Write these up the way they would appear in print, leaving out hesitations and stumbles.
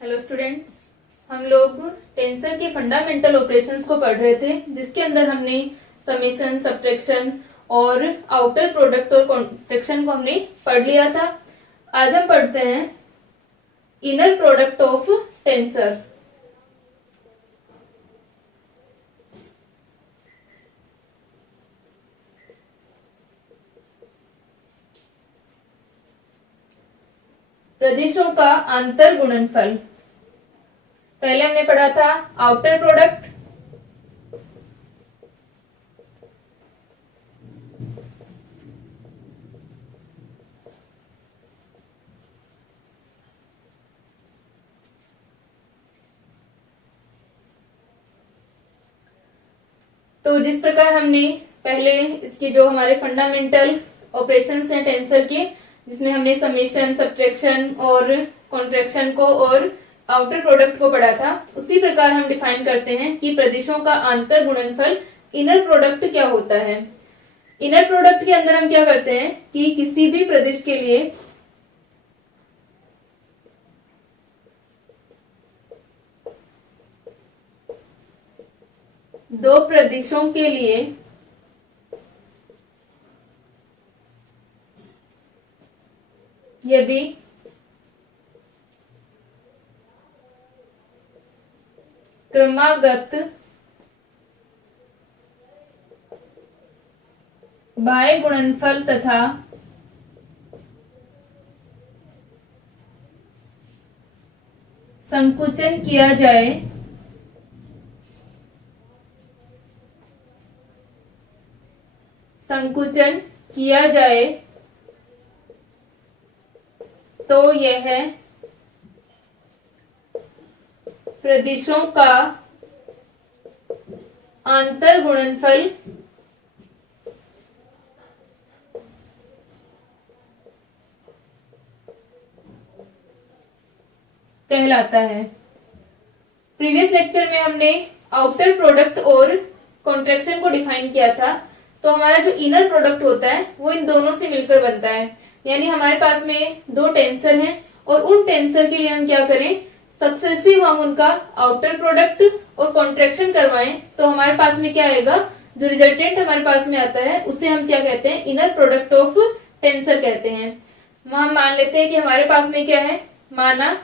Hello students, हम लोग tensor के फंडामेंटल ऑपरेशंस को पढ़ रहे थे, जिसके अंदर हमने समेशन, सब्ट्रैक्शन और आउटर प्रोडक्ट और कॉन्ट्रैक्शन को हमने पढ़ लिया था। आज हम पढ़ते हैं इनर प्रोडक्ट ऑफ टेंसर। प्रदिशों का आंतर गुणनफल। पहले हमने पढ़ा था आउटर प्रोडक्ट, तो जिस प्रकार हमने पहले इसके जो हमारे फंडामेंटल ऑपरेशंस हैं टेंसर के, जिसमें हमने समेशन, सब्ट्रैक्शन और कॉन्ट्रैक्शन को और आउटर प्रोडक्ट को पढ़ा था, उसी प्रकार हम डिफाइन करते हैं कि प्रदिशों का आंतर गुणनफल इनर प्रोडक्ट क्या होता है। इनर प्रोडक्ट के अंदर हम क्या करते हैं कि किसी भी प्रदिश के लिए दो प्रदिशों के लिए यदि क्रमागत बाह्य गुणनफल तथा संकुचन किया जाए तो यह प्रदिशों का आंतर गुणनफल कहलाता है। प्रीवियस लेक्चर में हमने आउटर प्रोडक्ट और कॉन्ट्रैक्शन को डिफाइन किया था। तो हमारा जो इनर प्रोडक्ट होता है वो इन दोनों से मिलकर बनता है, यानी हमारे पास में दो टेंसर हैं और उन टेंसर के लिए हम क्या करें, सक्सेसिव हम उनका आउटर प्रोडक्ट और कॉन्ट्रैक्शन करवाएं, तो हमारे पास में क्या आएगा, जो रिजल्टेंट हमारे पास में आता है उसे हम क्या कहते हैं, इनर प्रोडक्ट ऑफ टेंसर कहते हैं। हम मान लेते हैं कि हमारे पास में क्या है, माना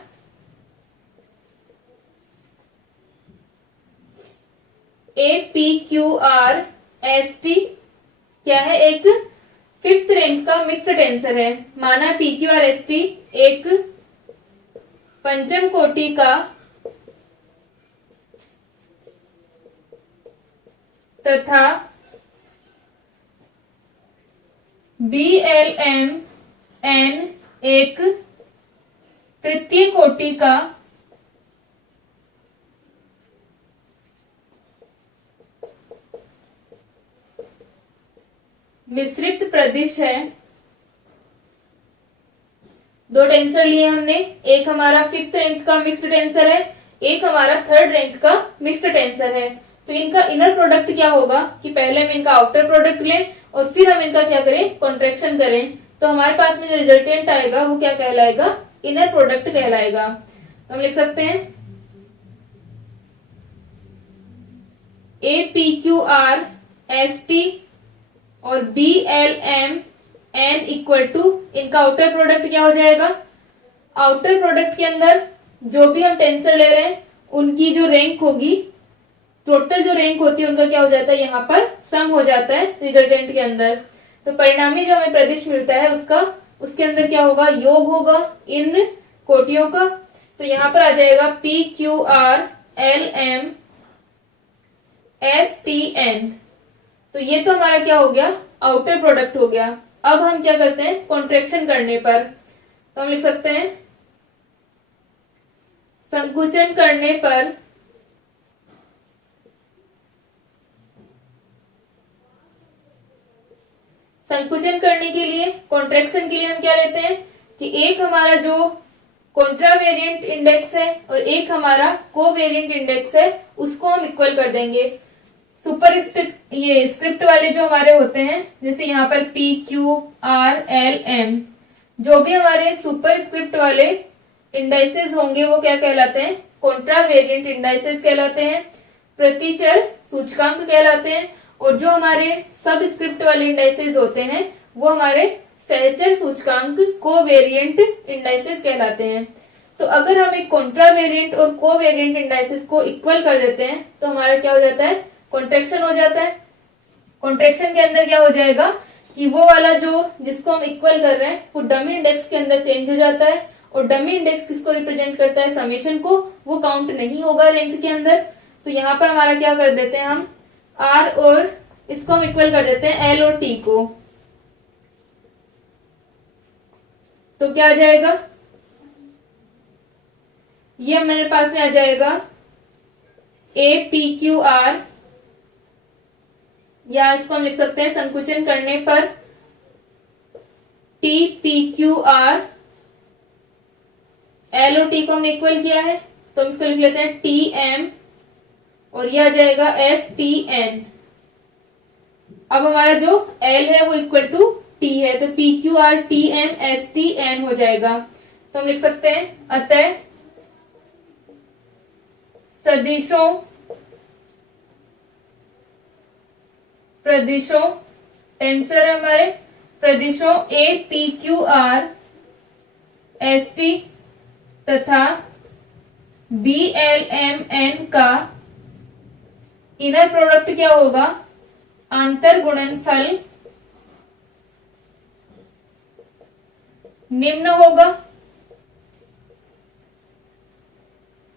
APQRST क्या है, एक फिफ्थ रैंक का मिक्स्ड टेंसर है। माना PQRST एक पंचम कोटि का तथा BLMN एक तृतीय कोटि का मिश्रित प्रदिश है। दो टेंसर लिए हमने, एक हमारा फिफ्थ रैंक का मिक्स्ड टेंसर है, एक हमारा थर्ड रैंक का मिक्स्ड टेंसर है। तो इनका इनर प्रोडक्ट क्या होगा कि पहले हम इनका आउटर प्रोडक्ट लें और फिर हम इनका क्या करें, कॉन्ट्रैक्शन करें। तो हमारे पास में जो रिजल्टेंट आएगा वो क्या कहलाएगा, इनर प्रोडक्ट कहलाएगा। तो हम लिख सकते हैं APQRST और BLMN इक्वल टू इनका आउटर प्रोडक्ट क्या हो जाएगा, आउटर प्रोडक्ट के अंदर जो भी हम टेंसर ले रहे हैं उनकी जो रैंक होगी, टोटल जो रैंक होती है उनका क्या हो जाता है, यहाँ पर सम हो जाता है रिजल्टेंट के अंदर। तो परिणामी जो हमें प्रदिश मिलता है उसके अंदर क्या होगा, योग होगा इन कोटियों का। तो यहाँ पर आ जाएगा PQRLMSTN। तो ये तो हमारा क्या हो गया, आउटर प्रोडक्ट हो गया। अब हम क्या करते हैं, कॉन्ट्रैक्शन करने पर, तो हम लिख सकते हैं संकुचन करने पर संकुचन करने के लिए, कॉन्ट्रैक्शन के लिए हम क्या लेते हैं कि एक हमारा जो कॉन्ट्रावेरिएंट इंडेक्स है और एक हमारा कोवेरिएंट इंडेक्स है, उसको हम इक्वल कर देंगे। सुपर ये स्क्रिप्ट वाले जो हमारे होते हैं, जैसे यहाँ पर PQRLM, जो भी हमारे सुपर स्क्रिप्ट वाले इंडाइसेस होंगे वो क्या कहलाते हैं, कॉन्ट्रावेरिएंट इंडाइसेस कहलाते हैं, प्रतिचर सूचकांक कहलाते हैं, और जो हमारे सब स्क्रिप्ट वाले इंडाइसेस होते हैं वो हमारे सहचर सूचकांक कोवेरिएंट इंडाइसेस कहलाते हैं। तो अगर हम एक कॉन्ट्रावेरिएंट और कोवेरिएंट इंडाइसेस को इक्वल कर देते हैं तो हमारा क्या हो जाता है, कॉन्ट्रैक्शन हो जाता है। कॉन्ट्रैक्शन के अंदर क्या हो जाएगा कि वो वाला जो जिसको हम इक्वल कर रहे हैं वो डमी इंडेक्स के अंदर चेंज हो जाता है, और डमी इंडेक्स किसको रिप्रेजेंट करता है, समेशन को, वो काउंट नहीं होगा रैंक के अंदर। तो यहाँ पर हमारा क्या कर देते हैं हम आर और इसको हम इक्वल कर देते हैं एल और टी को। तो क्या आ जाएगा, ये मेरे पास में आ जाएगा ए पी क्यू आर, या इसको हम लिख सकते हैं संकुचन करने पर T P Q are, L और टी को हमने इक्वल किया है तो हम इसको लिख लेते हैं टी एम, और यह आ जाएगा एस टी एन। अब हमारा जो एल है वो इक्वल टू टी है, तो P Q R T M S T N हो जाएगा। तो हम लिख सकते हैं अतः सदिशों प्रदिशों टेंसर हमारे प्रदिशों A P Q R S T तथा बी एल एम एन का इनर प्रोडक्ट क्या होगा, आंतर गुणनफल निम्न होगा।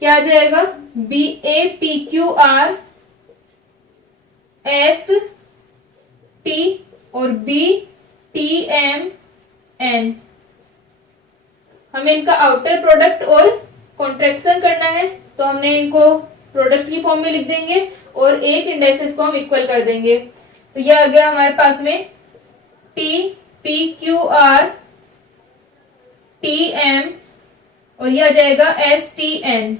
क्या आ जाएगा, B A P Q R S T और बी टी एम एन। हमें इनका आउटर प्रोडक्ट और कॉन्ट्रैक्शन करना है, तो हमने इनको प्रोडक्ट की फॉर्म में लिख देंगे और एक इंडाइसेस को हम इक्वल कर देंगे। तो यह आ गया हमारे पास में T P Q R T M, और यह आ जाएगा एस टी एन।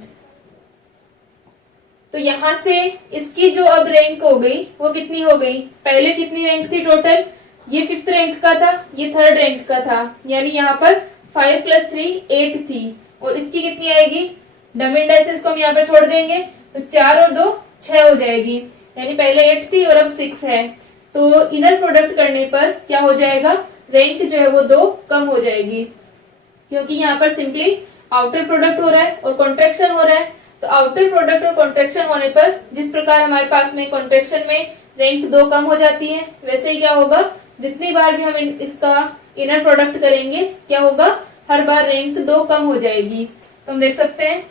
तो यहां से इसकी जो अब रैंक हो गई वो कितनी हो गई, पहले कितनी रैंक थी टोटल, ये 5th रैंक का था, ये 3rd रैंक का था, यानी यहाँ पर 5 + 3 8 थी, और इसकी कितनी आएगी, डमी इंडाइसेस को हम यहाँ पर छोड़ देंगे तो 4 और 2 6 हो जाएगी, यानी पहले 8 थी और अब 6 है। तो इनर प्रोडक्ट करने पर क्या हो जाएगा, रैंक जो है वो 2 कम हो जाएगी, क्योंकि यहाँ पर सिंपली आउटर प्रोडक्ट हो रहा है और कॉन्ट्रैक्शन हो रहा है। तो आउटर प्रोडक्ट और कॉन्ट्रैक्शन होने पर जिस प्रकार हमारे पास में कॉन्ट्रैक्शन में रैंक 2 कम हो जाती है, वैसे ही क्या होगा, जितनी बार भी हम इसका इनर प्रोडक्ट करेंगे क्या होगा, हर बार रैंक 2 कम हो जाएगी। तो हम देख सकते हैं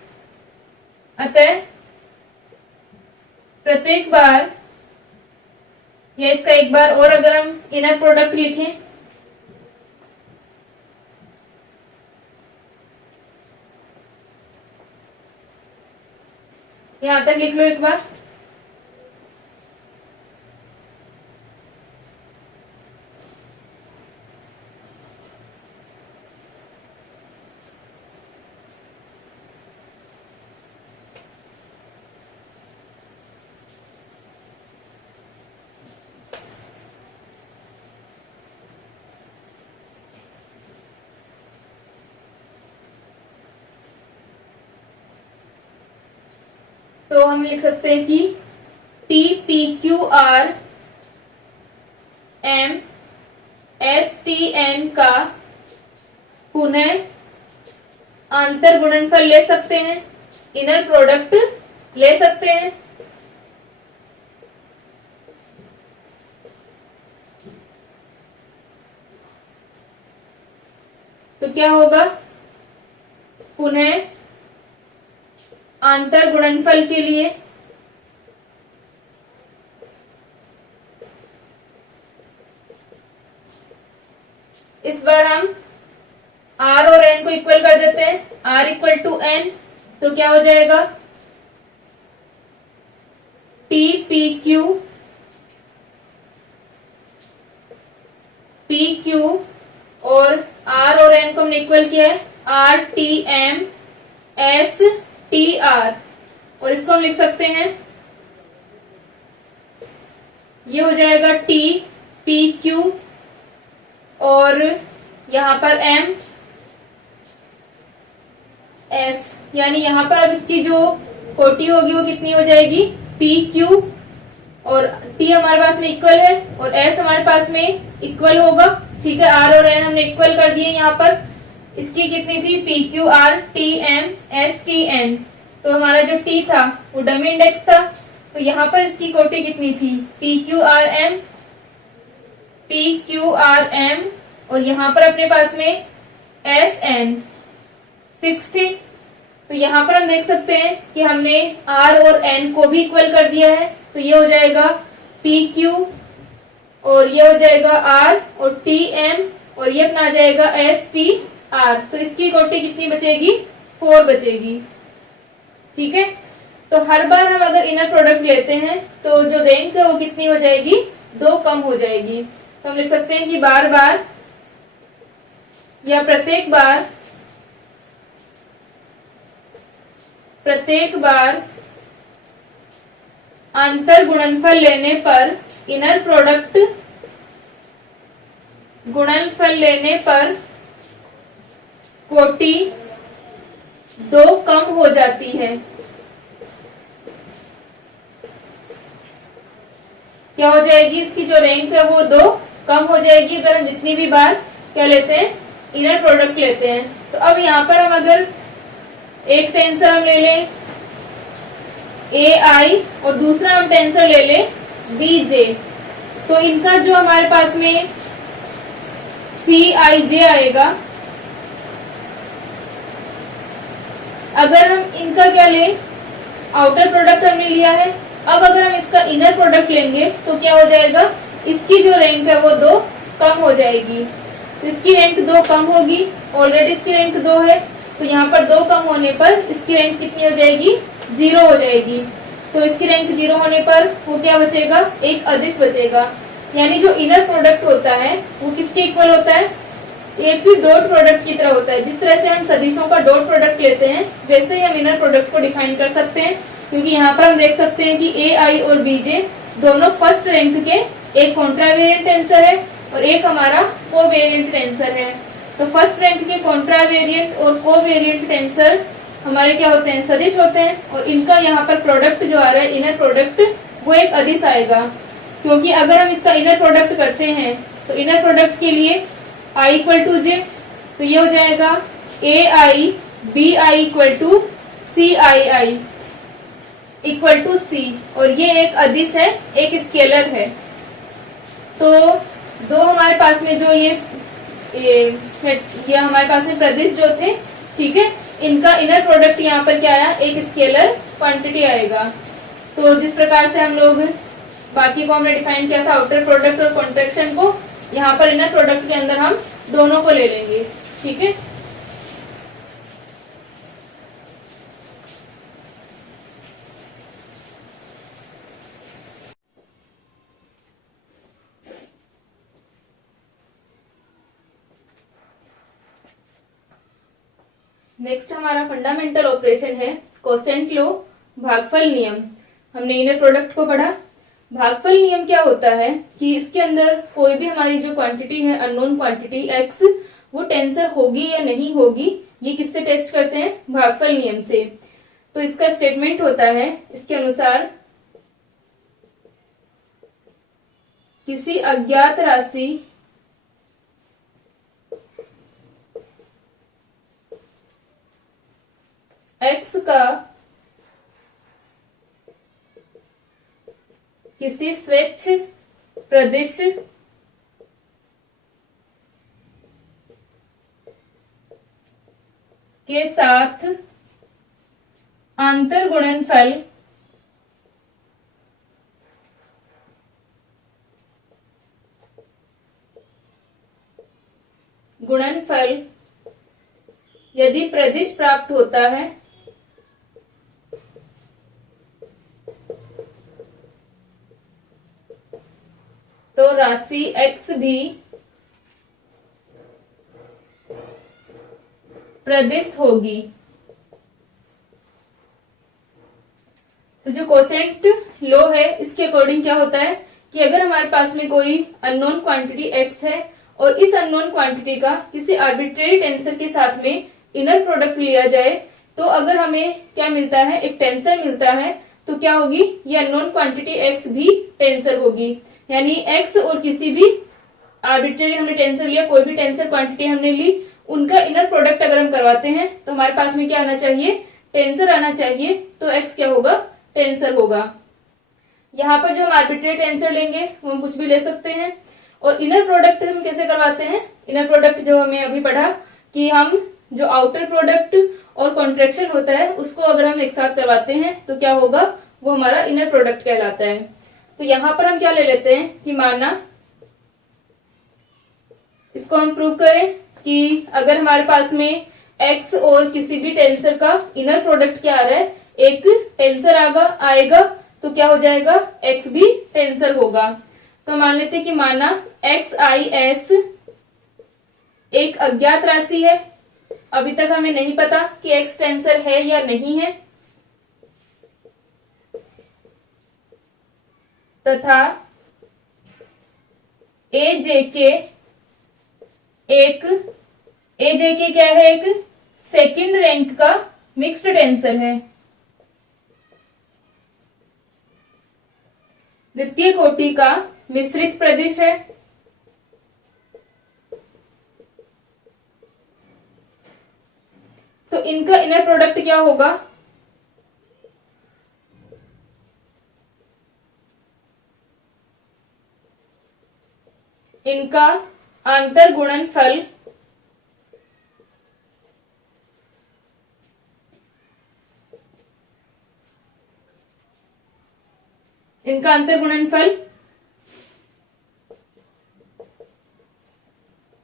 अतः प्रत्येक बार, या इसका एक बार और अगर हम इनर प्रोडक्ट लिखें, यहां तक लिख लो एक बार। तो हम लिख सकते हैं कि T P Q R M S T N का पुनः आंतर गुणनफल ले सकते हैं, इनर प्रोडक्ट ले सकते हैं। तो क्या होगा, पुनः आंतर गुणनफल के लिए इस बार हम आर और एन को इक्वल कर देते हैं, आर इक्वल टू एन, तो क्या हो जाएगा, टी पी क्यू और आर और एन को हमने इक्वल किया है, R T M S T R, और इसको हम लिख सकते हैं, ये हो जाएगा टी पी क्यू और यहां पर एम एस, यानी यहाँ पर अब इसकी जो कोटि होगी वो कितनी हो जाएगी, पी क्यू, और टी हमारे पास में इक्वल है और एस हमारे पास में इक्वल होगा। ठीक है, आर और एन हमने इक्वल कर दिए। यहाँ पर इसकी कितनी थी, P Q R T M S T N, तो हमारा जो टी था वो डमी इंडेक्स था, तो यहाँ पर इसकी कोटि कितनी थी, पी क्यू आर एम, और यहाँ पर अपने पास में एस एन 6 थी। तो यहाँ पर हम देख सकते हैं कि हमने आर और एन को भी इक्वल कर दिया है, तो ये हो जाएगा पी क्यू और ये हो जाएगा आर और टी एम और ये अपना आ जाएगा एस टी आर। तो इसकी कोटि कितनी बचेगी, 4 बचेगी। ठीक है, तो हर बार हम अगर इनर प्रोडक्ट लेते हैं तो जो रैंक है वो कितनी हो जाएगी, 2 कम हो जाएगी। तो हम लिख सकते हैं कि बार बार या प्रत्येक बार अंतर गुणनफल लेने पर, इनर प्रोडक्ट गुणनफल लेने पर कोटि 2 कम हो जाती है। क्या हो जाएगी, इसकी जो रैंक है वो 2 कम हो जाएगी अगर हम जितनी भी बार क्या लेते हैं, इनर प्रोडक्ट लेते हैं। तो अब यहाँ पर हम अगर एक टेंसर हम ले लें ए आई और दूसरा हम टेंसर ले लें बी जे, तो इनका जो हमारे पास में सी आई जे आएगा, अगर हम इनका क्या लें, आउटर प्रोडक्ट हमने लिया है, अब अगर हम इसका इनर प्रोडक्ट लेंगे तो क्या हो जाएगा, इसकी जो रैंक है वो 2 कम हो जाएगी। तो इसकी रैंक 2 कम होगी, ऑलरेडी इसकी रैंक 2 है, तो यहाँ पर 2 कम होने पर इसकी रैंक कितनी हो जाएगी, 0 हो जाएगी। तो इसकी रैंक 0 होने पर वो क्या बचेगा, एक अदिश बचेगा। यानी जो इनर प्रोडक्ट होता है वो किसके इक्वल होता है, एक भी डॉट प्रोडक्ट की तरह होता है। जिस तरह से हम सदिशों का डॉट प्रोडक्ट लेते हैं वैसे ही हम इनर प्रोडक्ट को डिफाइन कर सकते हैं, क्योंकि यहाँ पर हम देख सकते हैं कि ए आई और बी जे दोनों फर्स्ट रैंक के, एक कॉन्ट्रावेरिएंट टेंसर है और एक हमारा कोवेरिएंट टेंसर है। तो फर्स्ट रैंक के कॉन्ट्रावेरिएंट और कोवेरिएंट टेंसर हमारे क्या होते हैं, सदिश होते हैं, और इनका यहाँ पर प्रोडक्ट जो आ रहा है इनर प्रोडक्ट वो एक अदिश आएगा, क्योंकि अगर हम इसका इनर प्रोडक्ट करते हैं तो इनर प्रोडक्ट के लिए i इक्वल टू जे, तो ये हो जाएगा A I B I equal to C I equal to C, और ये एक अदिश है, एक स्केलर है। तो दो हमारे पास में जो ये हमारे पास में प्रदिश जो थे, ठीक है, इनका इनर प्रोडक्ट यहाँ पर क्या आया, एक स्केलर क्वांटिटी आएगा। तो जिस प्रकार से हम लोग बाकी को हमने डिफाइन किया था आउटर प्रोडक्ट और कॉन्ट्रैक्शन को, यहाँ पर इनर प्रोडक्ट के अंदर हम दोनों को ले लेंगे। ठीक है, नेक्स्ट हमारा फंडामेंटल ऑपरेशन है कोसेंट लॉ, भागफल नियम। हमने इनर प्रोडक्ट को पढ़ा। भागफल नियम क्या होता है कि इसके अंदर कोई भी हमारी जो क्वांटिटी है, अननोन क्वांटिटी एक्स, वो टेंसर होगी या नहीं होगी, ये किससे टेस्ट करते हैं, भागफल नियम से। तो इसका स्टेटमेंट होता है इसके अनुसार, किसी अज्ञात राशि एक्स का किसी स्वच्छ प्रदिश के साथ आंतर गुणनफल यदि प्रदिश प्राप्त होता है तो राशि x भी प्रदिश होगी। तो जो कोसेंट लॉ है इसके अकॉर्डिंग क्या होता है कि अगर हमारे पास में कोई अननोन क्वांटिटी x है और इस अननोन क्वांटिटी का किसी आर्बिट्रेरी टेंसर के साथ में इनर प्रोडक्ट लिया जाए, तो अगर हमें क्या मिलता है, एक टेंसर मिलता है, तो क्या होगी, ये अननोन क्वांटिटी x भी टेंसर होगी। यानी x और किसी भी आर्बिट्रेरी हमने टेंसर लिया, कोई भी टेंसर क्वांटिटी हमने ली, उनका इनर प्रोडक्ट अगर हम करवाते हैं तो हमारे पास में क्या आना चाहिए, टेंसर आना चाहिए। तो x क्या होगा, टेंसर होगा। यहाँ पर जो हम आर्बिट्रेरी टेंसर लेंगे वो हम कुछ भी ले सकते हैं। और इनर प्रोडक्ट हम कैसे करवाते हैं, इनर प्रोडक्ट जो हमें अभी पढ़ा कि हम जो आउटर प्रोडक्ट और कॉन्ट्रेक्शन होता है उसको अगर हम एक साथ करवाते हैं तो क्या होगा, वो हमारा इनर प्रोडक्ट कहलाता है। तो यहां पर हम क्या ले लेते हैं कि माना इसको हम प्रूव करें कि अगर हमारे पास में x और किसी भी टेंसर का इनर प्रोडक्ट क्या आ रहा है, एक टेंसर आएगा तो क्या हो जाएगा, x भी टेंसर होगा। तो मान लेते हैं कि माना xis एक अज्ञात राशि है, अभी तक हमें नहीं पता कि x टेंसर है या नहीं है, तथा AJK क्या है, एक सेकंड रैंक का मिक्स्ड टेंसर है, द्वितीय कोटि का मिश्रित प्रदिश है। तो इनका इनर प्रोडक्ट क्या होगा, इनका आंतर गुणनफल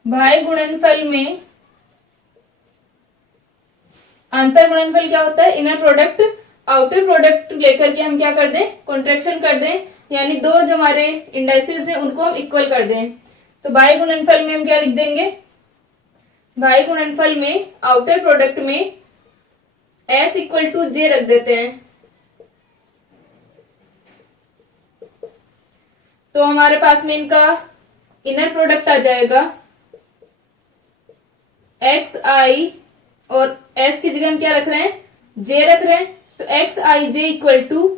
भाई गुणनफल में आंतर गुणनफल क्या होता है, इनर प्रोडक्ट आउटर प्रोडक्ट लेकर के हम क्या कर दें, कॉन्ट्रेक्शन कर दें, यानी दो जो हमारे इंडाइसेस हैं उनको हम इक्वल कर दें। तो बाह्य गुणनफल में हम क्या लिख देंगे, बाह्य गुणनफल में आउटर प्रोडक्ट में S इक्वल टू J रख देते हैं। तो हमारे पास में इनका इनर प्रोडक्ट आ जाएगा xi, और s की जगह हम क्या रख रहे हैं, j रख रहे हैं। तो xij equal to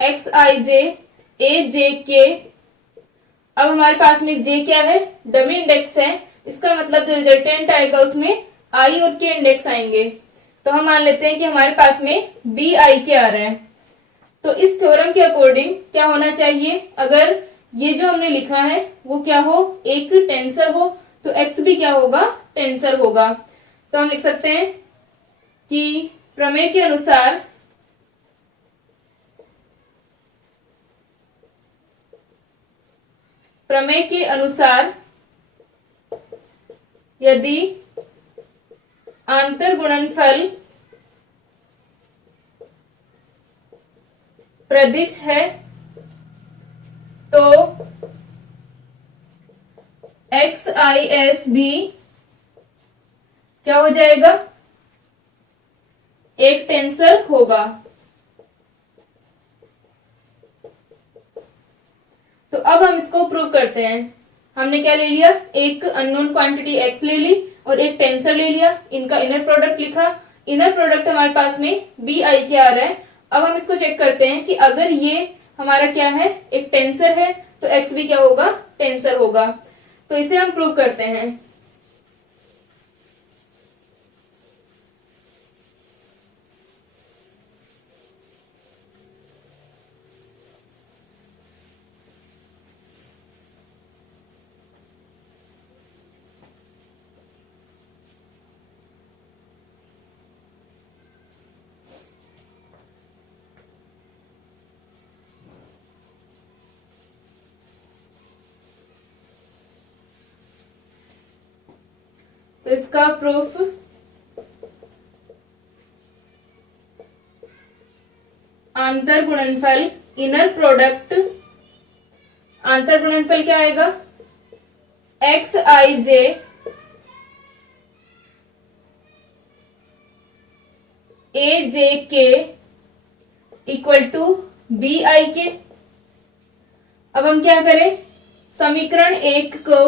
xij ajk। अब हमारे पास में j क्या है, डमी इंडेक्स है, इसका मतलब जो रिजल्टेंट आएगा उसमें i और k इंडेक्स आएंगे। तो हम मान लेते हैं कि हमारे पास में bi के आ रहे हैं। तो इस थ्योरम के अकॉर्डिंग क्या होना चाहिए, अगर ये जो हमने लिखा है वो क्या हो, एक टेंसर हो, तो x भी क्या होगा, टेंसर होगा। तो हम लिख सकते हैं कि प्रमेय के अनुसार यदि आंतर गुणनफल प्रदिश है तो xis भी क्या हो जाएगा, एक टेंसर होगा। तो अब हम इसको प्रूव करते हैं। हमने क्या ले लिया, एक अननोन क्वांटिटी x ले ली और एक टेंसर ले लिया, इनका इनर प्रोडक्ट लिखा। इनर प्रोडक्ट हमारे पास में bi क्या आ रहा है। अब हम इसको चेक करते हैं कि अगर ये हमारा क्या है, एक टेंसर है, तो x भी क्या होगा, टेंसर होगा। तो इसे हम प्रूव करते हैं। तो इसका प्रूफ आंतर गुणनफल इनर प्रोडक्ट, आंतर गुणनफल क्या आएगा, xij ajk equal to bik। अब हम क्या करें, समीकरण 1 को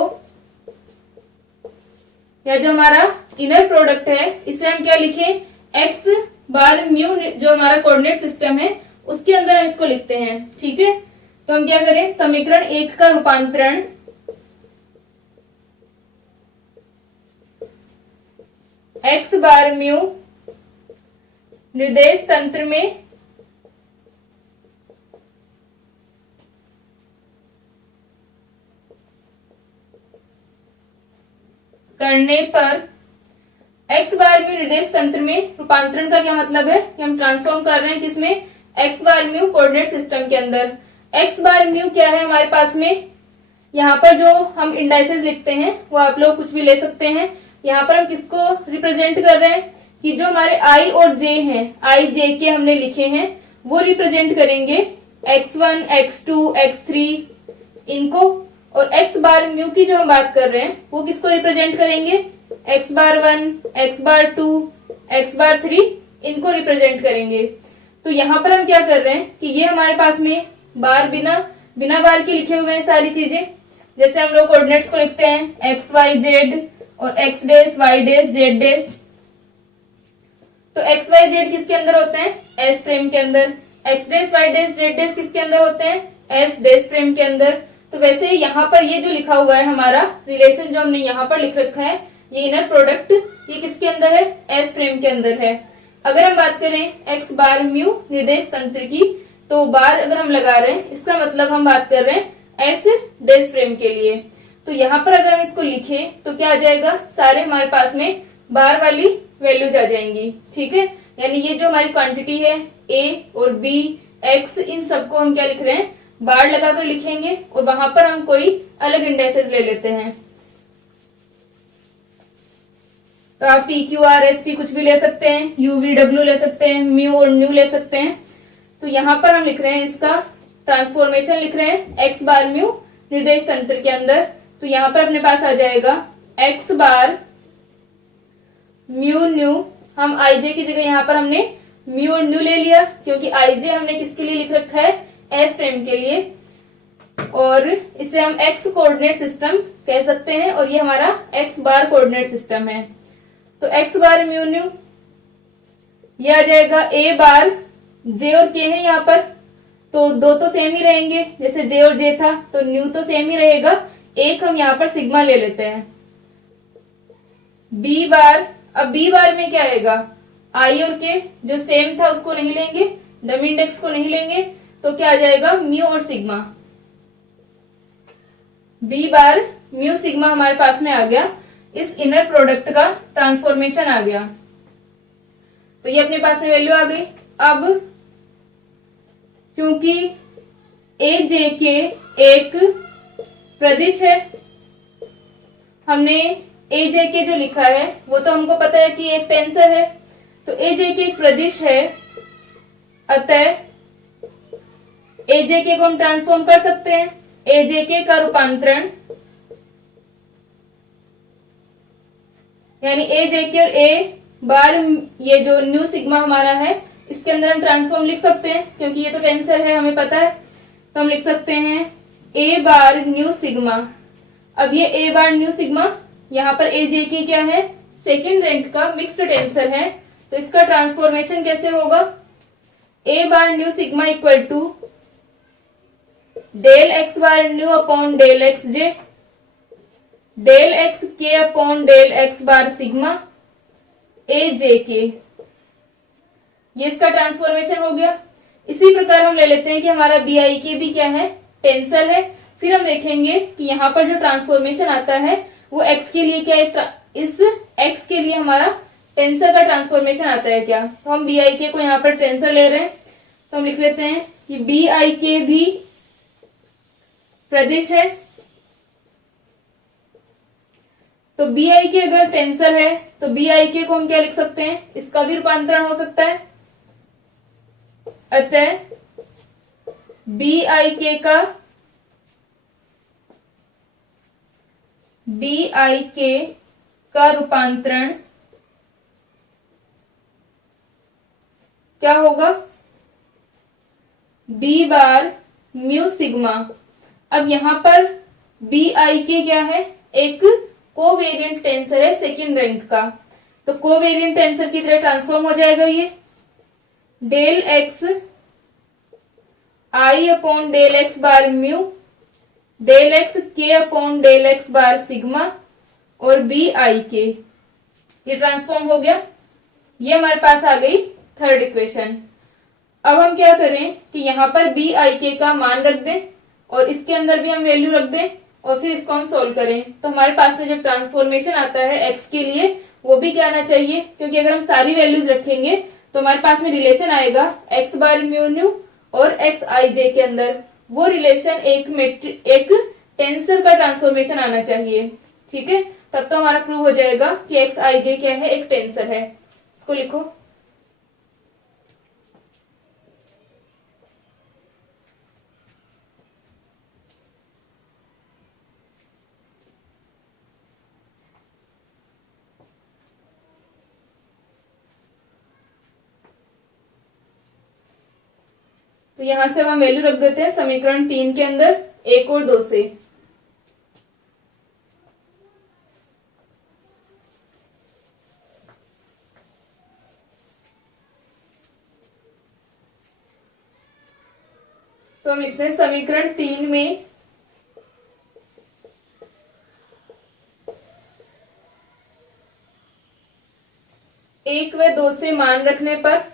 या जो हमारा इनर प्रोडक्ट है इसे हम क्या लिखें, एक्स बार म्यू, जो हमारा कोऑर्डिनेट सिस्टम है उसके अंदर हम इसको लिखते हैं। ठीक है, तो हम क्या करें, समीकरण 1 का रूपांतरण एक्स बार म्यू निर्देश तंत्र में करने पर, एक्स बार म्यू निर्देश तंत्र में रूपांतरण का क्या मतलब है कि हम ट्रांसफॉर्म कर रहे हैं किसमें, x bar mu coordinate system के अंदर। एक्स बार म्यू क्या है हमारे पास में, यहाँ पर जो हम इंडाइसेस लिखते हैं वो आप लोग कुछ भी ले सकते हैं। यहाँ पर हम किसको रिप्रेजेंट कर रहे हैं कि जो हमारे आई और जे हैं, आई जे के हमने लिखे हैं वो रिप्रेजेंट करेंगे x1, x2, x3 इनको, और x बार म्यू की जो हम बात कर रहे हैं वो किसको रिप्रेजेंट करेंगे, x बार 1, x बार 2, x बार 3 इनको रिप्रेजेंट करेंगे। तो यहाँ पर हम क्या कर रहे हैं कि ये हमारे पास में बार बिना बार के लिखे हुए हैं सारी चीजें। जैसे हम लोग कोऑर्डिनेट्स को लिखते हैं x y z और x dash y dash z dash, तो x y z किसके अंदर होते हैं, s फ्रेम के अंदर। x dash y dash z dash किसके अंदर होते हैं, s डैश फ्रेम के अंदर। तो वैसे यहाँ पर ये जो लिखा हुआ है हमारा रिलेशन जो हमने यहाँ पर लिख रखा है, ये इनर प्रोडक्ट ये किसके अंदर है, एस फ्रेम के अंदर है। अगर हम बात करें एक्स बार म्यू निर्देश तंत्र की, तो बार अगर हम लगा रहे हैं इसका मतलब हम बात कर रहे हैं एस डैश फ्रेम के लिए। तो यहाँ पर अगर हम इसको लिखें तो क्या आ जाएगा, सारे हमारे पास में बार वाली वैल्यूज आ जाएंगी। ठीक है, यानी ये जो हमारी क्वांटिटी है ए और बी एक्स, इन सबको हम क्या लिख रहे हैं, बार लगाकर लिखेंगे और वहां पर हम कोई अलग इंडेक्सेस ले लेते हैं। तो आप P Q R S T कुछ भी ले सकते हैं, यू वी डब्ल्यू ले सकते हैं, म्यू और न्यू ले सकते हैं। तो यहाँ पर हम लिख रहे हैं इसका ट्रांसफॉर्मेशन लिख रहे हैं एक्स बार म्यू निर्देश तंत्र के अंदर। तो यहाँ पर अपने पास आ जाएगा एक्स बार म्यू न्यू, हम आईजे की जगह यहाँ पर हमने म्यू और न्यू ले लिया क्योंकि आईजे हमने किसके लिए लिख रखा है, एस फ्रेम के लिए, और इसे हम एक्स कोऑर्डिनेट सिस्टम कह सकते हैं और ये हमारा एक्स बार कोऑर्डिनेट सिस्टम है। तो एक्स बार म्यू न्यू ये आ जाएगा ए बार, जे और के है यहाँ पर, तो दो तो सेम ही रहेंगे, जैसे जे और जे था तो न्यू तो सेम ही रहेगा, एक हम यहाँ पर सिग्मा ले लेते हैं। बी बार, अब बी बार में क्या आएगा, आई और के जो सेम था उसको नहीं लेंगे, डमी इंडेक्स को नहीं लेंगे, तो क्या आ जाएगा म्यू और sigma. B bar mu sigma हमारे पास में आ गया, इस इनर प्रोडक्ट का ट्रांसफॉर्मेशन आ गया। तो ये अपने पास में वैल्यू आ गई। अब चूंकि ए जे के एक प्रदिश है, हमने ए जे के जो लिखा है वो तो हमको पता है कि एक टेंसर है, तो ए जे के एक प्रदिश है, अतः ए जे के को हम ट्रांसफॉर्म कर सकते हैं। ए जे के का रूपांतरण यानी ए जे के और ए बार ये जो न्यू सिग्मा हमारा है इसके अंदर हम ट्रांसफॉर्म लिख सकते हैं क्योंकि ये तो टेंसर है हमें पता है, तो हम लिख सकते हैं ए बार न्यू सिग्मा। अब ये ए बार न्यू सिग्मा यहाँ पर ए जे के क्या है, सेकेंड रैंक का मिक्स्ड टेंसर है, तो इसका ट्रांसफॉर्मेशन कैसे होगा, A bar nu sigma equal to del X bar nu upon del X J, del X K upon del X bar sigma A J K, ये इसका ट्रांसफॉर्मेशन हो गया। इसी प्रकार हम ले लेते हैं कि हमारा बी आई के भी क्या है, टेंसर है। फिर हम देखेंगे कि यहाँ पर जो ट्रांसफॉर्मेशन आता है वो एक्स के लिए क्या है, इस एक्स के लिए हमारा टेंसर का ट्रांसफॉर्मेशन आता है क्या। तो हम बी आई के को यहाँ पर टेंसर ले रहे हैं, तो हम लिख लेते हैं कि बी आई के भी प्रदिश है। तो बी आई के अगर टेंसर है तो बी आई के को हम क्या लिख सकते हैं, इसका भी रूपांतरण हो सकता है, अतः बी आई के का रूपांतरण क्या होगा, बी बार म्यू सिग्मा। अब यहां पर बी आई के क्या है, एक कोवेरिएंट टेंसर है सेकंड रैंक का। तो कोवेरिएंट टेंसर की तरह ट्रांसफॉर्म हो जाएगा ये del X I upon del X bar mu, del X K upon del X bar sigma और बी आई के। ये ट्रांसफॉर्म हो गया। ये हमारे पास आ गई थर्ड इक्वेशन। अब हम क्या करें कि यहाँ पर बी आई के का मान रख दें और इसके अंदर भी हम वैल्यू रख दें और फिर इसको हम सोल्व करें। तो हमारे पास में जो ट्रांसफॉर्मेशन आता है एक्स के लिए वो भी क्या आना चाहिए, क्योंकि अगर हम सारी वैल्यूज रखेंगे तो हमारे पास में रिलेशन आएगा एक्स बार म्यू न्यू और एक्स आई जे के अंदर। वो रिलेशन एक टेंसर का ट्रांसफॉर्मेशन आना चाहिए। ठीक है, तब तो हमारा प्रूव हो जाएगा कि एक्स आई जे क्या है, एक टेंसर है। इसको लिखो। तो यहां से हम वैल्यू रख देते हैं समीकरण 3 के अंदर 1 और 2 से। तो हम लिखते हैं समीकरण 3 में एक व 2 से मान रखने पर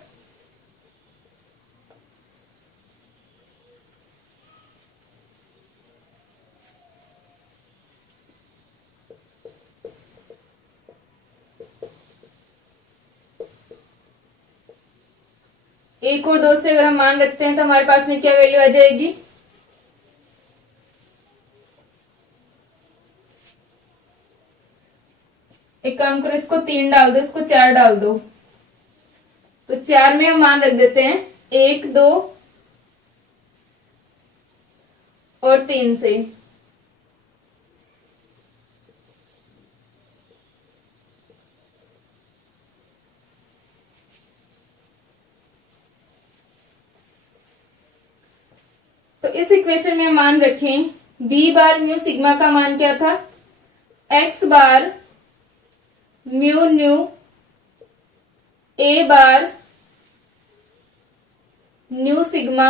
एक और 2 से अगर हम मान रखते हैं तो हमारे पास में क्या वैल्यू आ जाएगी, एक काम करो इसको 3 डाल दो, इसको 4 डाल दो। तो 4 में हम मान रख देते हैं 1 2 और 3 से। तो इस इक्वेशन में मान रखें बी बार म्यू सिग्मा का मान क्या था, X bar mu nu A bar nu sigma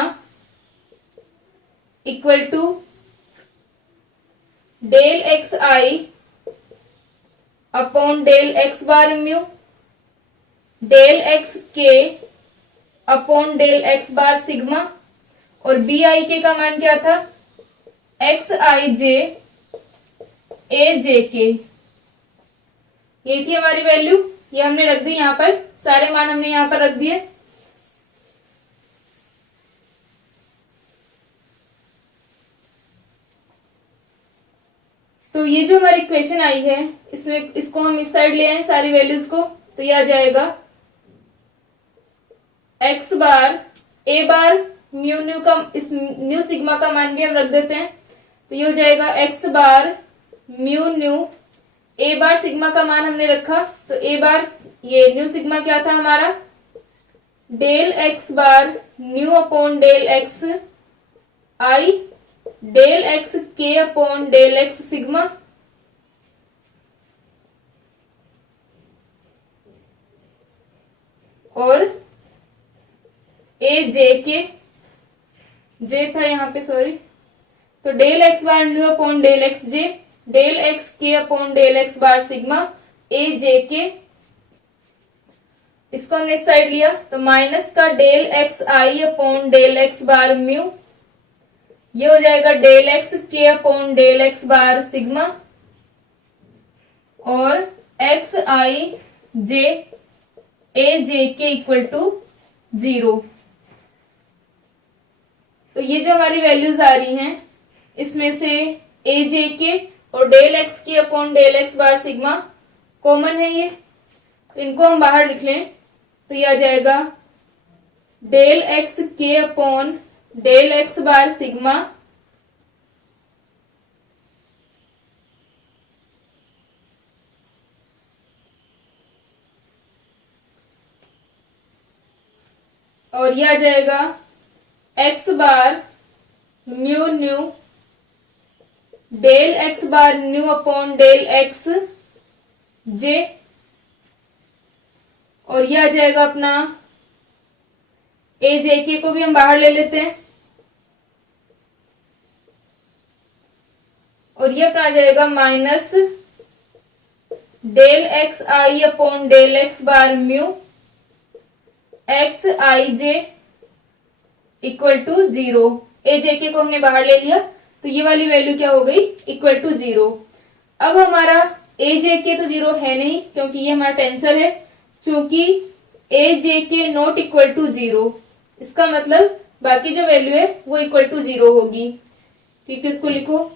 equal to del X I upon del X bar mu, del X K upon del X bar sigma और B I K का मान क्या था, x I J A J K. ये थी हमारी value, ये हमने रख दी यहां पर, सारे मान हमने यहां पर रख दिए। तो ये जो हमारी इक्वेशन आई है इसमें इसको हम इस साइड ले आए सारी वैल्यूज को, तो ये आ जाएगा एक्स बार ए बार म्यू न्यू का, इस न्यू सिग्मा का मान भी हम रख देते हैं। तो ये हो जाएगा x bar mu nu A bar sigma का मान हमने रखा, तो ए बार ये न्यू सिग्मा क्या था हमारा, del X bar nu upon del X आई del X K upon del x sigma और ए जे के, जे था यहाँ पे सॉरी, तो del X bar nu upon del X J del X K upon del X bar sigma A J के। इसको हमने इस साइड लिया तो माइनस का del X I upon del X bar mu, ये हो जाएगा del X K upon del X bar sigma और X I J A J के इक्वल टू 0। तो ये जो हमारी वैल्यूज आ रही हैं इसमें से ए जे के और del X K upon del X bar sigma common है ये, तो इनको हम बाहर लिख लें तो ये आ जाएगा del X K upon del X bar sigma और ये आ जाएगा x bar mu nu del X bar nu upon del X J, और ये आ जाएगा अपना ए जे के को भी हम बाहर ले लेते हैं, और ये अपना आ जाएगा minus del X I upon del X bar mu X I J equal to 0। A J K को हमने बाहर ले लिया तो ये वाली वैल्यू क्या हो गई, इक्वल टू 0। अब हमारा ए जे के तो 0 है नहीं क्योंकि ये हमारा टेंसर है, चूंकि ए जे के नॉट इक्वल टू 0, इसका मतलब बाकी जो वैल्यू है वो इक्वल टू 0 होगी। ठीक है, इसको लिखो।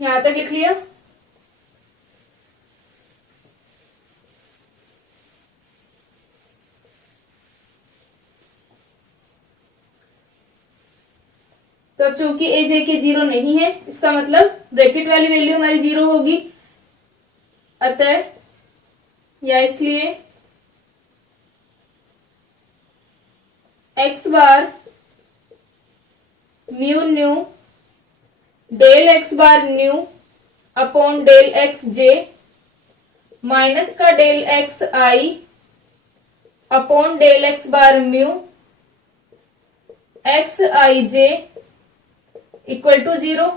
यहां तक लिख लिया। तो अब चूंकि ए जे के 0 नहीं है, इसका मतलब ब्रैकेट वाली वैल्यू हमारी 0 होगी, अतः या इसलिए X bar mu nu del X bar nu upon del X J minus का del X I upon del X bar mu X I J equal to 0।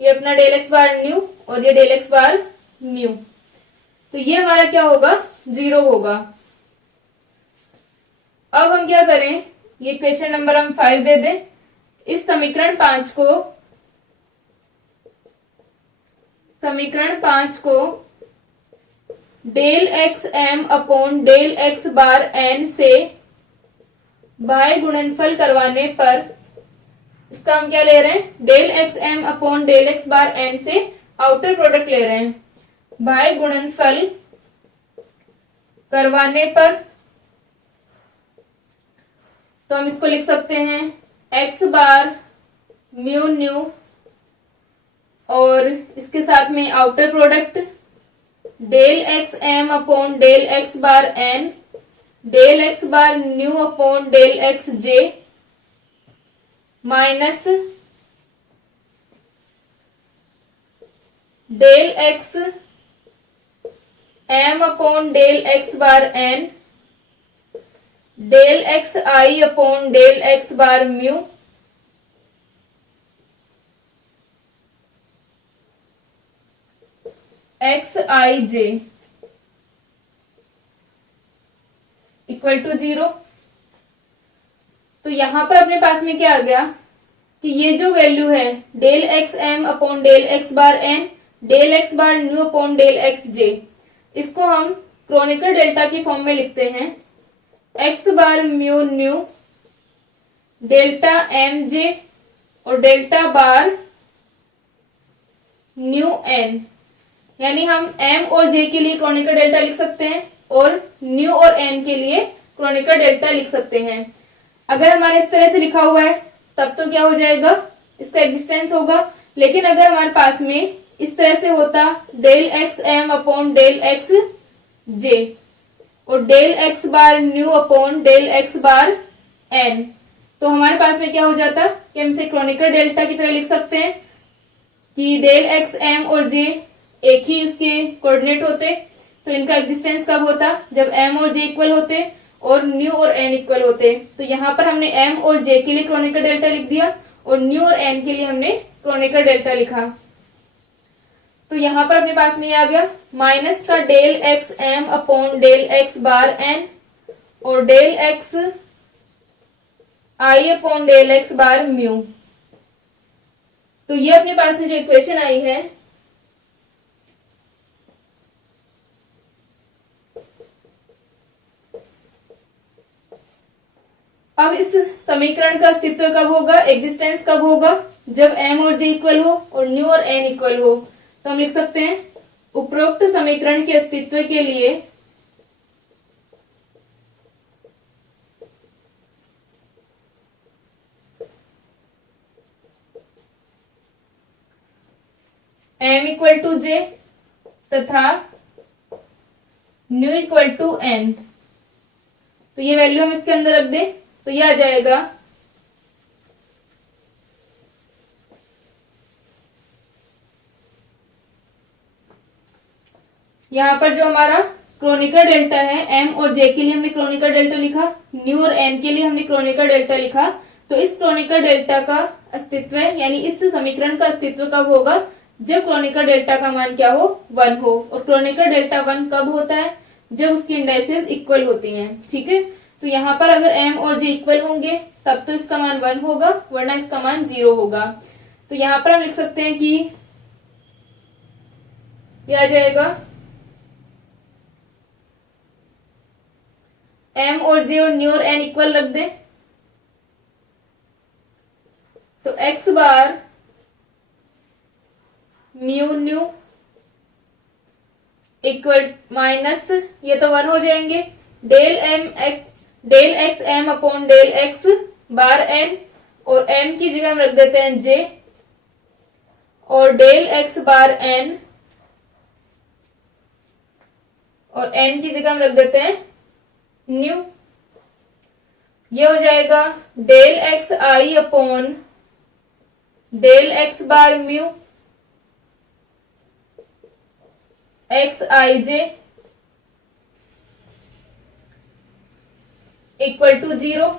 ये अपना डेल एक्स बार न्यू और ये डेल एक्स बार म्यू, तो ये हमारा क्या होगा, 0 होगा। अब हम क्या करें, ये क्वेश्चन नंबर हम 5 दे दें। इस समीकरण 5 को del X M upon del X bar N से बाय गुणनफल करवाने पर, इसका हम क्या ले रहे हैं, del X M upon del X bar N से आउटर प्रोडक्ट ले रहे हैं। बाय गुणनफल करवाने पर तो हम इसको लिख सकते हैं एक्स बार म्यू न्यू और इसके साथ में outer product del X M upon del X bar N del X bar nu upon del X J minus del X M upon del X bar N del X I upon del X bar mu X I J equal to 0। तो यहां पर अपने पास में क्या आ गया कि ये जो वैल्यू है del X M upon del X bar N del X bar nu upon del X J, इसको हम क्रोनिकल डेल्टा की फॉर्म में लिखते हैं X bar mu nu delta M J और डेल्टा बार न्यू एन, यानी हम एम और जे के लिए क्रोनिकल डेल्टा लिख सकते हैं और न्यू और एन के लिए क्रोनिकल डेल्टा लिख सकते हैं। अगर हमारे इस तरह से लिखा हुआ है तब तो क्या हो जाएगा, इसका एग्जिस्टेंस होगा। लेकिन अगर हमारे पास में इस तरह से होता del X M upon del X J और del X bar nu upon del X bar N, तो हमारे पास में क्या हो जाता कि हम इसे क्रोनिकल डेल्टा की तरह लिख सकते हैं कि डेल एक्स एम और जे एक ही उसके कोऑर्डिनेट होते, तो इनका एग्जिस्टेंस कब होता, जब एम और जे इक्वल होते और न्यू और एन इक्वल होते। तो यहाँ पर हमने एम और जे के लिए क्रोनिकल डेल्टा लिख दिया और न्यू और एन के लिए हमने क्रोनिकल डेल्टा लिखा। तो यहाँ पर अपने पास में ये आ गया माइनस का del X M upon del X bar N और del X I upon del X bar mu. तो ये अपने पास में जो इक्वेशन आई है अब इस समीकरण का अस्तित्व कब होगा, एग्जिस्टेंस कब होगा, जब m और j इक्वल हो और न्यू और n इक्वल हो। तो हम लिख सकते हैं उपरोक्त समीकरण के अस्तित्व के लिए m इक्वल टू जे तथा न्यू इक्वल टू n। तो ये वैल्यू हम इसके अंदर रख दें तो ये आ जाएगा यहां पर जो हमारा क्रोनिकल डेल्टा है m और j के लिए हमने क्रोनिकल डेल्टा लिखा, न्यू और n के लिए हमने क्रोनिकल डेल्टा लिखा। तो इस क्रोनिकल डेल्टा का अस्तित्व यानी इस समीकरण का अस्तित्व कब होगा, जब क्रोनिकल डेल्टा का मान क्या हो, 1 हो। और क्रोनिकल डेल्टा 1 कब होता है, जब उसकी इंडाइसेस इक्वल होती हैं। ठीक है, तो यहाँ पर अगर m और j इक्वल होंगे तब तो इसका मान 1 होगा, वरना इसका मान 0 होगा। तो यहाँ पर हम लिख सकते हैं कि यह आ जाएगा m और j और न्यू और n इक्वल रख दें तो x bar mu nu equal minus ये तो 1 हो जाएंगे, del X M upon del X bar N, और m की जगह हम रख देते हैं j, और डेल एक्स बार एन, और n की जगह हम रख देते हैं न्यू। ये हो जाएगा del X I upon del X bar mu X I J equal to 0।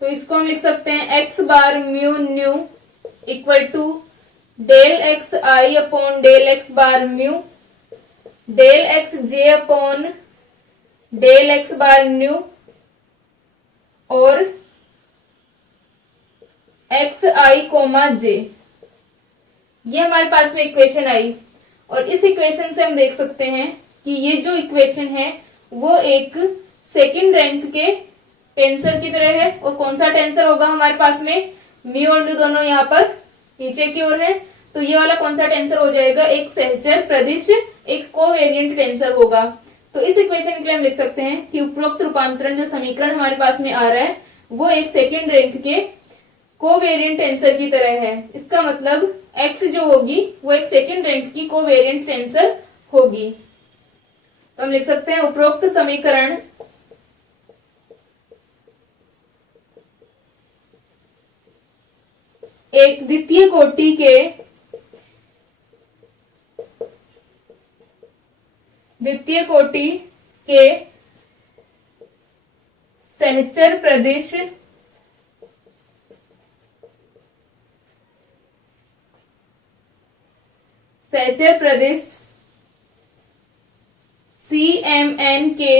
तो इसको हम लिख सकते हैं X bar mu nu equal to del X I upon del X bar mu del X J upon del X bar nu और X I comma J. ये हमारे पास में इक्वेशन आई, और इस इक्वेशन से हम देख सकते हैं कि ये जो इक्वेशन है वो एक सेकंड रैंक के टेंसर की तरह है। और कौन सा टेंसर होगा हमारे पास में, म्यू और न्यू दोनों यहाँ पर नीचे की ओर है, तो ये वाला कौन सा टेंसर हो जाएगा, एक सहचर प्रदिश, एक कोवेरिएंट टेंसर होगा। तो इस इक्वेशन के लिए हम लिख सकते हैं कि उपरोक्त रूपांतरण जो समीकरण हमारे पास में आ रहा है वो एक सेकंड रैंक के कोवेरिएंट टेंसर की तरह है। इसका मतलब x जो होगी वो एक सेकंड रैंक की कोवेरिएंट टेंसर होगी। तो हम लिख सकते हैं उपरोक्त समीकरण एक द्वितीय कोटि के सहचर प्रदेश CMN के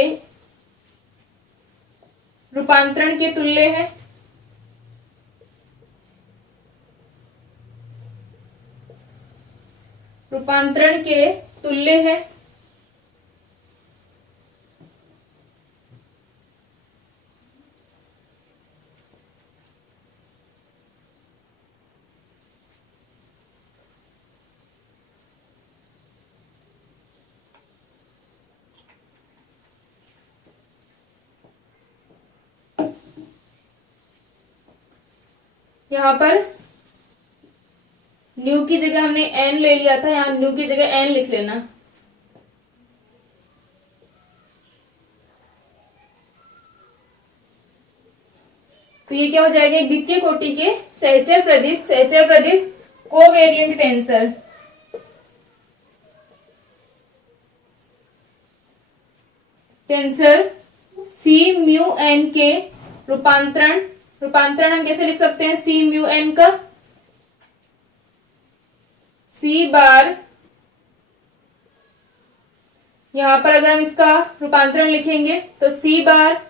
रूपांतरण के तुल्य है। रूपांतरण के तुल्य है। यहां पर न्यू की जगह हमने n ले लिया था, यहां न्यू की जगह n लिख लेना। तो ये क्या हो जाएगा, एक द्वितीय कोटि के सहचर प्रदिश कोवेरिएंट टेंसर सी म्यू एन के रूपांतरण हम कैसे लिख सकते हैं, सी म्यू एन का सी बार, यहां पर अगर हम इसका रूपांतरण लिखेंगे तो C bar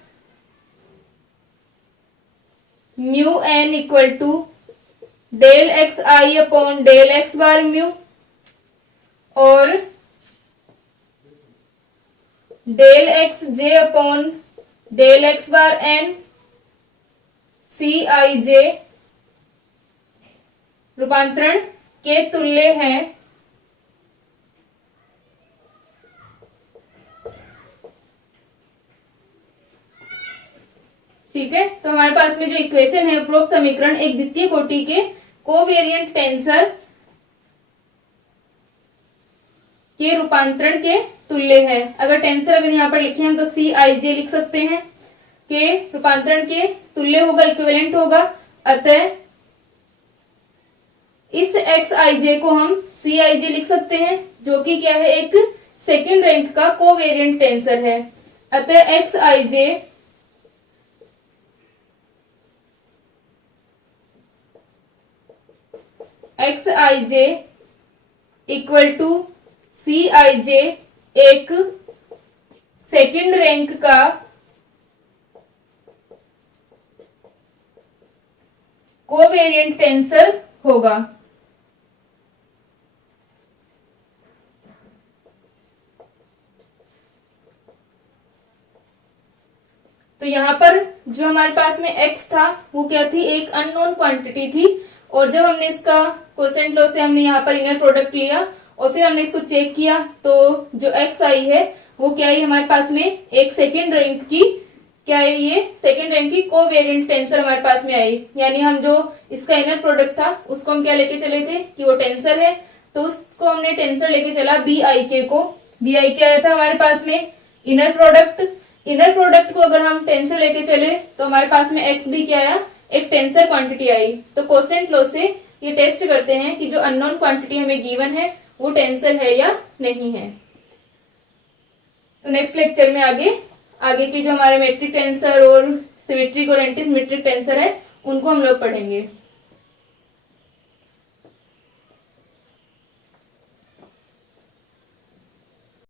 mu N equal to del X I upon del X bar mu और del X J upon del X bar N C I J रूपांतरण के तुल्य है। ठीक है, तो हमारे पास में जो इक्वेशन है, उपरोक्त समीकरण एक द्वितीय कोटि के कोवेरिएंट टेंसर के रूपांतरण के तुल्य है। अगर टेंसर अगर यहाँ पर लिखे हम तो Cij लिख सकते हैं, के रूपांतरण के तुल्य होगा, इक्विवेलेंट होगा। अतः इस Xij को हम Cij लिख सकते हैं, जो कि क्या है, एक सेकेंड रैंक का कोवेरिएंट टेंसर है। अतः Xij इक्वल टू Cij एक सेकेंड रैंक का कोवेरिएंट टेंसर होगा। तो यहाँ पर जो हमारे पास में x था वो क्या थी, एक अननोन क्वांटिटी थी। और जब हमने इसका क्वोशेंट लॉ से हमने यहाँ पर इनर प्रोडक्ट लिया और फिर हमने इसको चेक किया, तो जो x आई है वो क्या है, हमारे पास में एक सेकेंड रैंक की क्या है, ये सेकेंड रैंक की कोवेरिएंट टेंसर हमारे पास में आई। यानी हम जो इसका इनर प्रोडक्ट था उसको हम क्या लेके चले थे कि वो टेंसर है, तो उसको हमने टेंसर लेके चला BIK को। BIK आया था हमारे पास में इनर प्रोडक्ट। इनर प्रोडक्ट को अगर हम टेंसर लेके चले तो हमारे पास में x भी क्या आया, एक टेंसर क्वांटिटी आई। तो क्वोशेंट लॉ से ये टेस्ट करते हैं कि जो अननोन क्वांटिटी हमें गिवन है वो टेंसर है या नहीं है। तो नेक्स्ट लेक्चर में आगे की जो हमारे मेट्रिक टेंसर और सिमेट्रिक और एंटी सिमेट्रिक टेंसर है उनको हम लोग पढ़ेंगे।